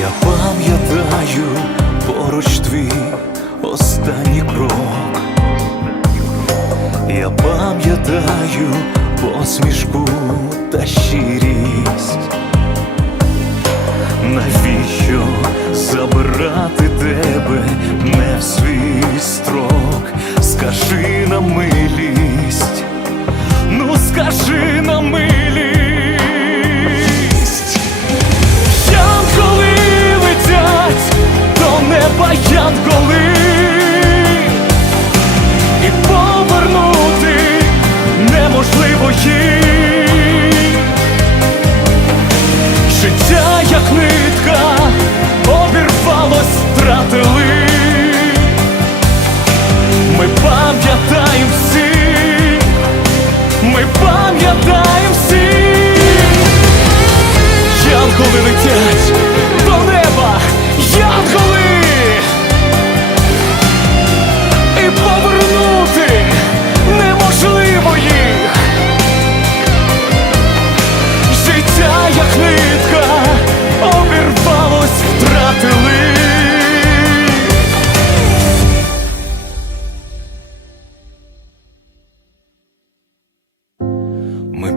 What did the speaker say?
Я пам'ятаю поруч твій останній крок. Я пам'ятаю посмішку та щирість. Навіщо забирати тебе не в свій строк? Скажи на милість, ну скажи як нитка,